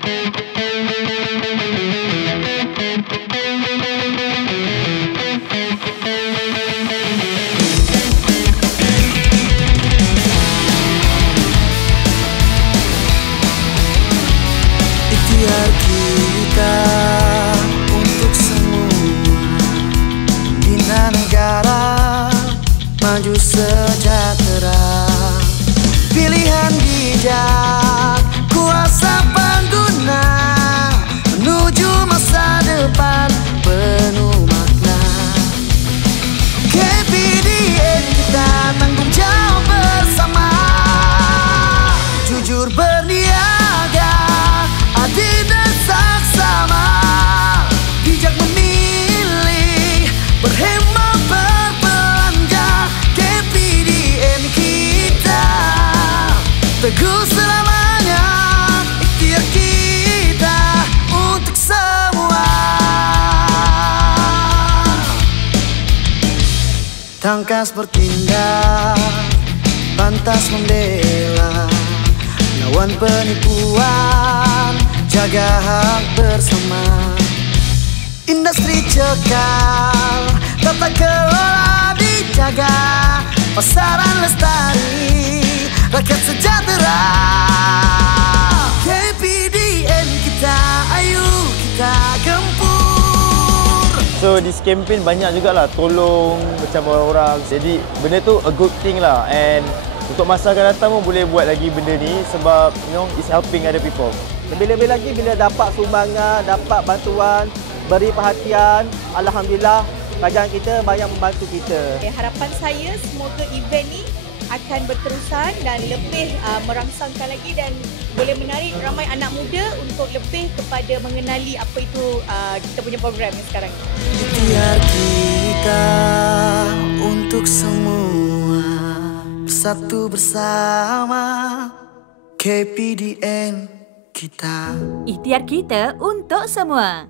Ikhtiar kita untuk semua, bina negara maju sejahtera. Pilihan bijak, kuasa pengguna menuju masa depan penuh makna. KPDN kita tanggung jawab bersama, jujur berniaga, adil dan saksama, bijak memilih, berhemat berbelanja. KPDN kita teguh selamanya, ikhtiar kita untuk semua. Tangkas bertindak, pantas membela, lawan penipuan, jaga hak bersama. Industri cekal, tata kelola dijaga, pasaran lestari, rakyat sejahtera. KPDN kita, ayo kita gempur. So this campaign banyak jugalah tolong macam orang-orang. Jadi benda tu a good thing lah, and untuk masa akan datang pun boleh buat lagi benda ni sebab it's helping other people. Lebih-lebih lagi bila dapat sumbangan, dapat bantuan, beri perhatian, alhamdulillah kerajaan kita banyak membantu kita. Harapan saya semoga event ni akan berterusan dan lebih merangsangkan lagi dan boleh menarik ramai anak muda untuk lebih kepada mengenali apa itu kita punya program yang sekarang. Ikhtiar kita untuk semua, bersatu bersama. KPDN kita. Ikhtiar kita untuk semua.